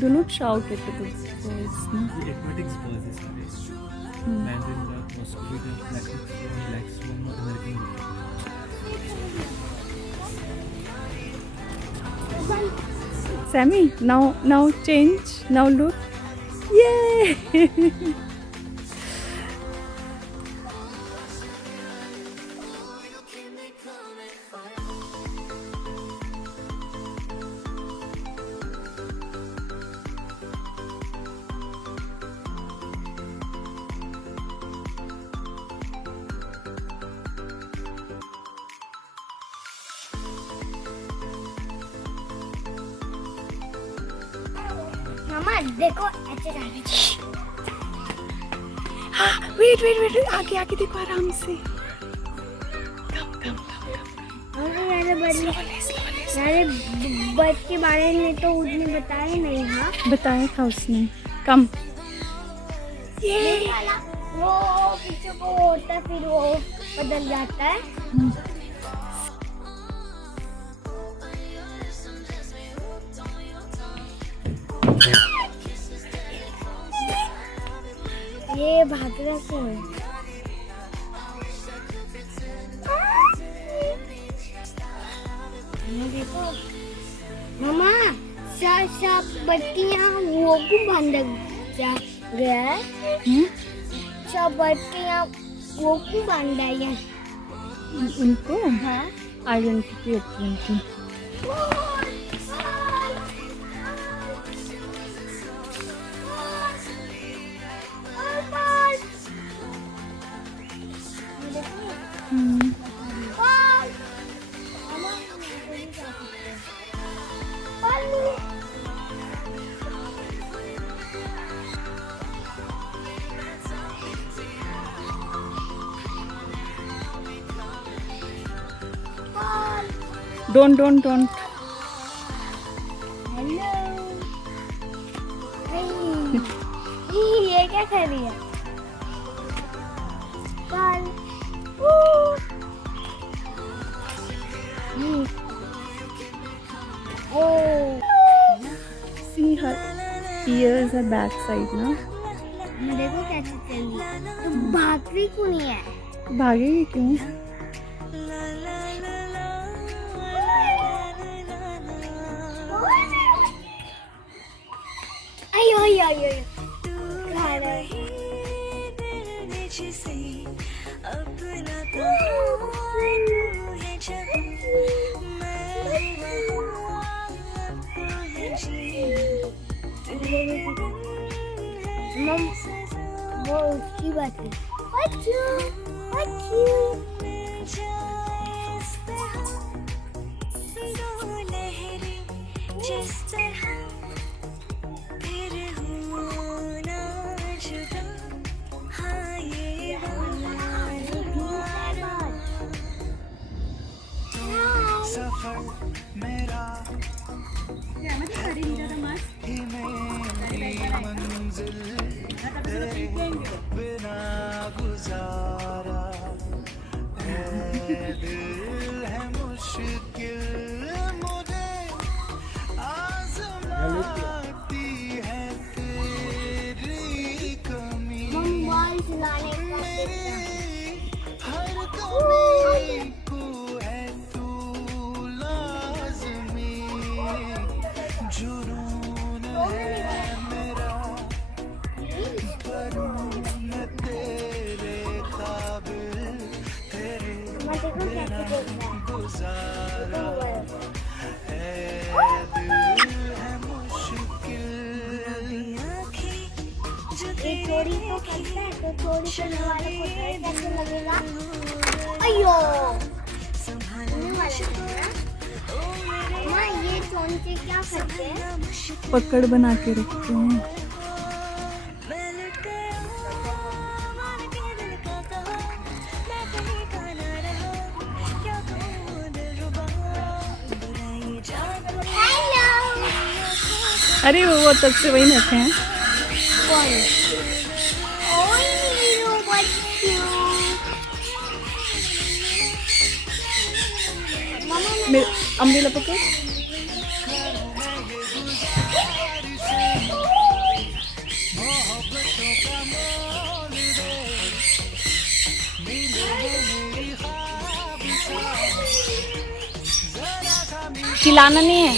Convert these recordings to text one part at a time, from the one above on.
Do not shout at the voice. No? The aquatics birds is Mandarin duck, mosquito, black swan, American bird. Sammy, now change. Now look. Yay! मामा देखो ऐसे जाना चाहिए। हाँ, wait आगे देखो आराम से। कम। यारे बर्ड के बारे में तो उसने बताया नहीं। हाँ बताया था उसने। कम। ये वो पीछे को होता है फिर वो बदल जाता है। ये भाग रहा क्यों है? देखो मामा सब बत्तियां वो को बंद जा गया है। सब बत्तियां वो को बंद है उनको हाँ आइडेंटिटी उनकी। Don't. हेलो ये क्या कर रही है? Ball See her ears are back side ना। देखो कैसे चल रही है। तो भाग रही क्यों नहीं है? भागेगी क्यों? आई मम वो उसकी बात है। अच्छू मेरा मंजिल बिना गुजारा है, दिल है मुश्किल मुझे आजमाती है तेरी कमी। मोबाइल चलाने का हर कमी को है तू लाज़मी, जुनून है मेरा पर मैं तेरे काबिल तेरे देखो कैसे देख रहा है। गुजारा ओ, है मुश्किल ये चोरी तो करता है तो चोरी करने वाले को डर कैसे लगेगा। अयो होने वाला है ना। माँ ये चोंचे क्या करते हैं? पकड़ बना के रखते हैं। अरे वो तब से वही रखे हैं। ओए नीरू बच्चू। मेरे अम्ब्रेला पकड़। चिल्लाना नहीं है।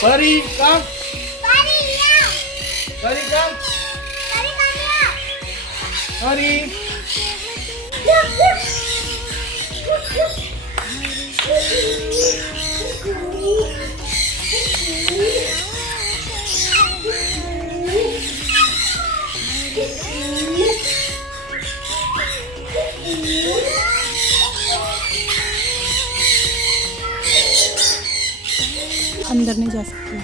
Pari, come. Pari, yeah. Pari, come. Pari, come here. Pari. अंदर नहीं जा सकती।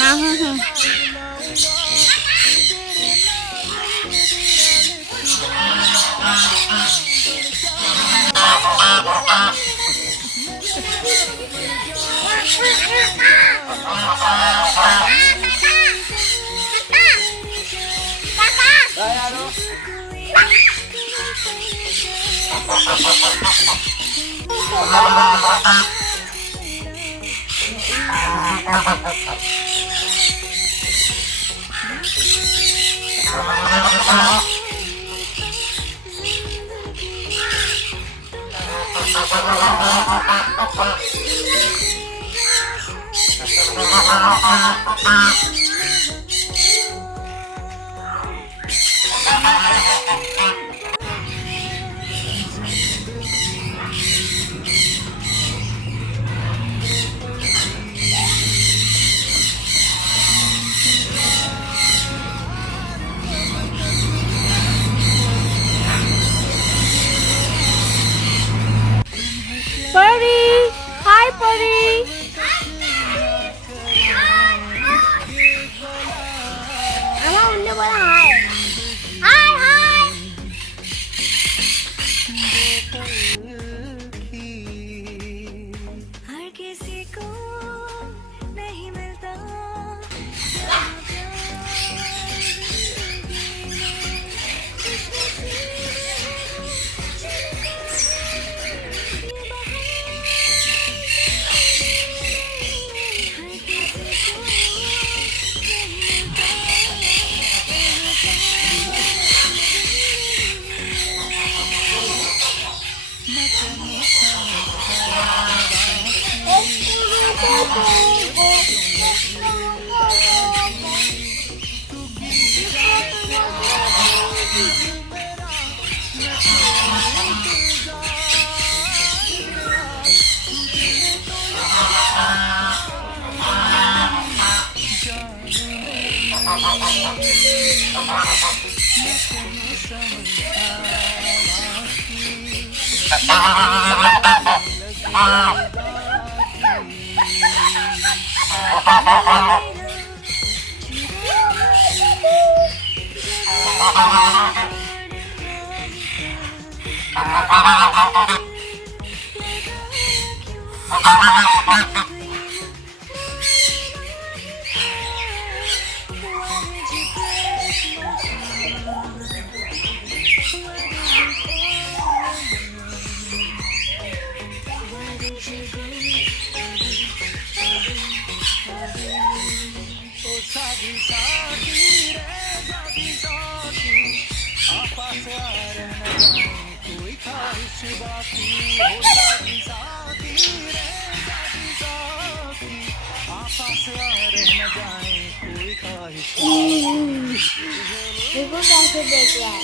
हाँ हाँ हाँ। परी, हाय परी। मामा उन्होंने बोला हाय हाय हाय। हर किसी को नहीं मिलता देखो कैसे देख रहा है।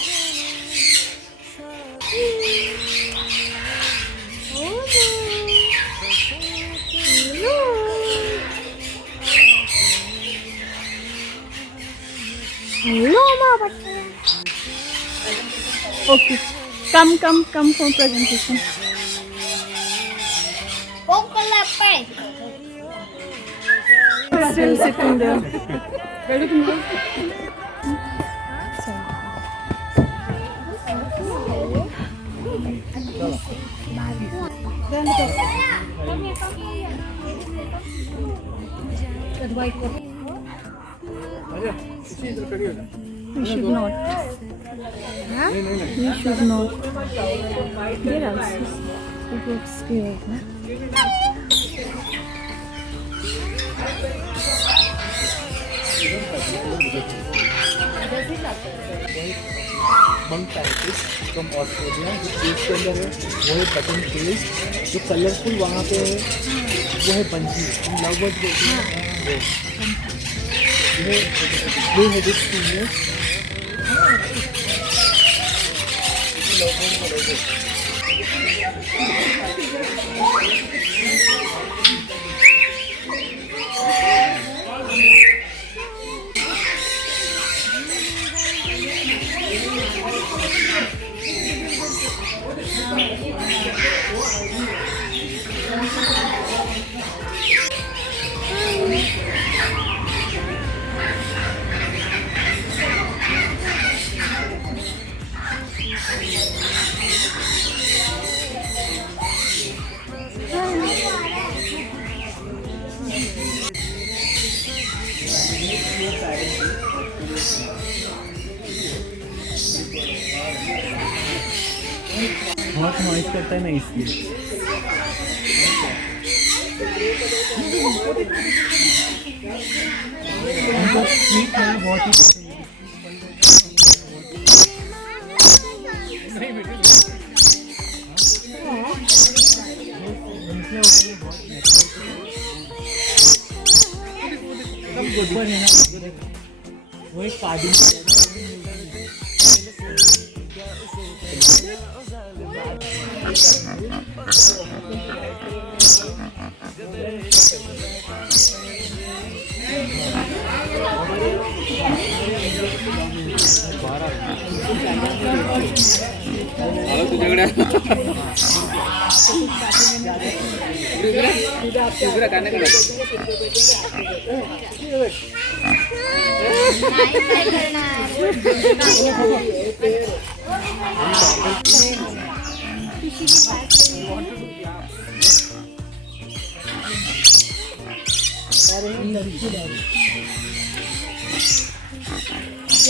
हेलो माँ बच्चे। Okay. Come for presentation. Still sitting there. Ready to move? You should not. You should not. Get out. You get scared. Monk पैंटिस फ्रॉम ऑस्ट्रेलिया जो केस के अंदर है वो है बटन केस। जो कलरफुल वहाँ पे है वो है पंछी, हम लव बर्ड बोलते हैं वो। ये ब्लू हेडेड फीमेल बहुत नॉइस करता है ना इसलिए। उनको स्वीट है बहुत ही ऊपर है ना वो एक कार्डिंग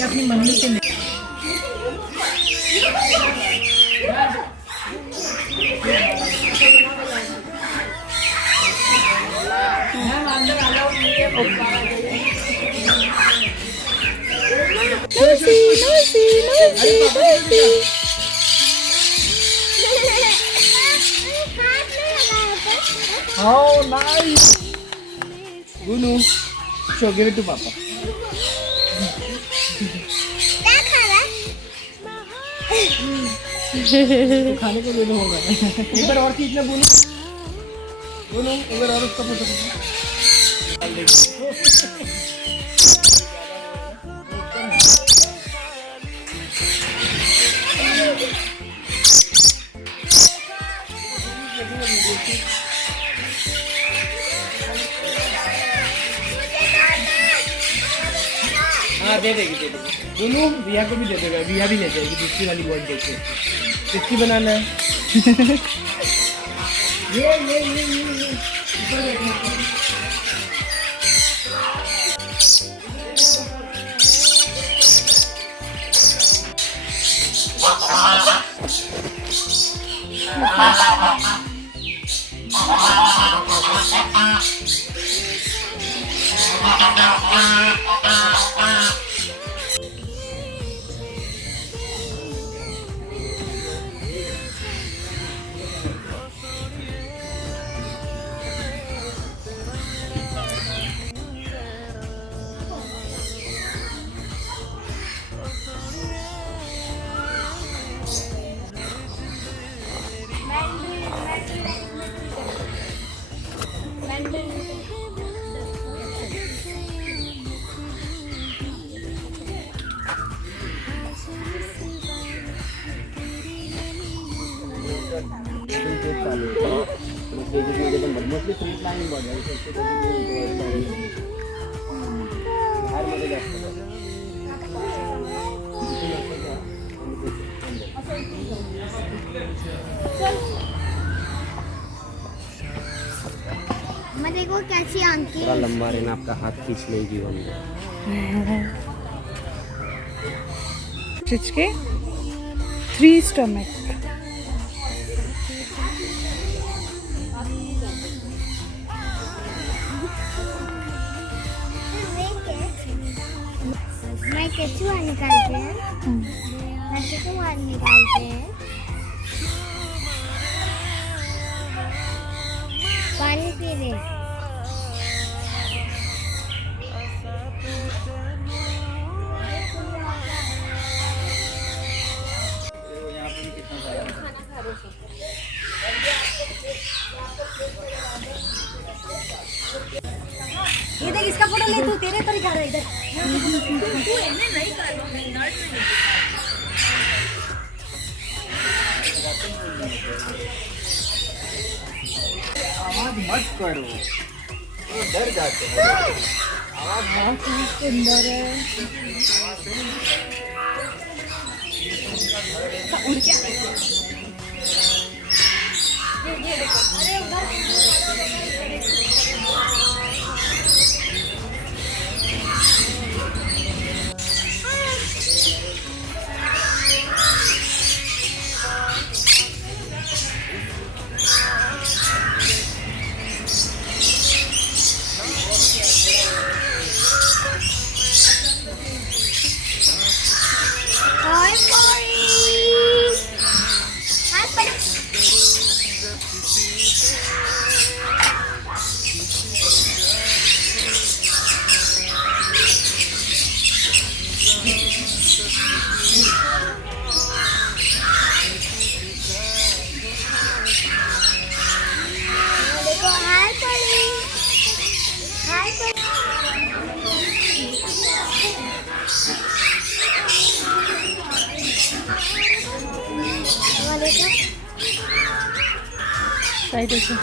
अपनी मम्मी से How nice! Gunu, show, give it to Papa. तो खाने को देना होगा। एक बार और खींचना बोलो, बोलो एक बार और उसका फोटो खींचना। हाँ दे देगी। दोनों रिया को भी दे देगा, रिया भी ले जाएगी दूसरी वाली बर्ड देखे। किसकी बनाना है? ये ऊपर देखो। मैं देखो कैसी आंखें। थोड़ा लंबा रहना, आपका हाथ खींच लेगी वो। Stitch के 3 stomach. मैं केचुआ निकालते हैं, मैं केचुआ निकालते हैं, पानी पी ले। ये देख इसका फोटो ले, तू तेरे पर ही खा रहा है इधर। आवाज मत करो, वो डर जाते हैं। आवाज बहुत सुंदर है। Right, okay.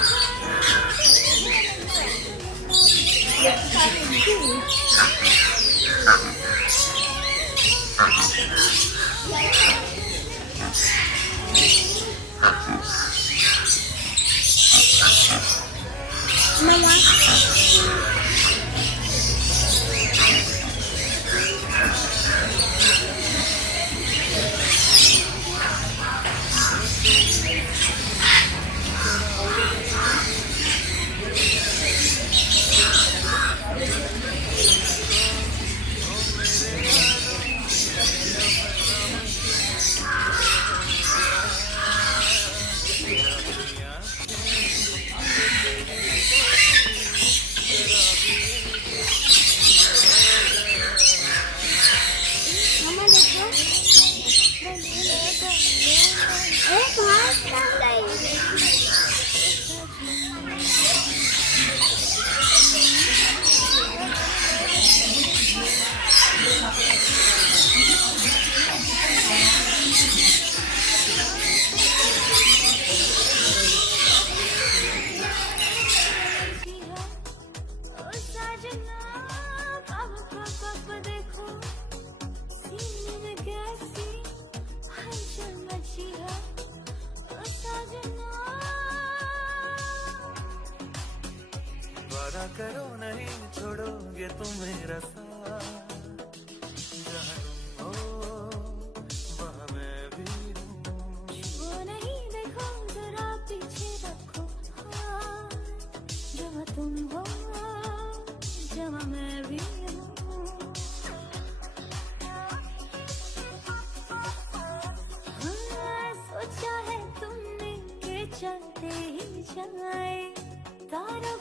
चिंता करो नहीं छोड़ोगे तुम मेरा साथ, जहाँ तुम हो वहाँ मैं भी हूँ। वो नहीं देखो जरा पीछे रखो हाथ, जहाँ तुम हो जहाँ मैं भी हूँ। हाँ, सोचा है तुमने के चलते ही जाए तारों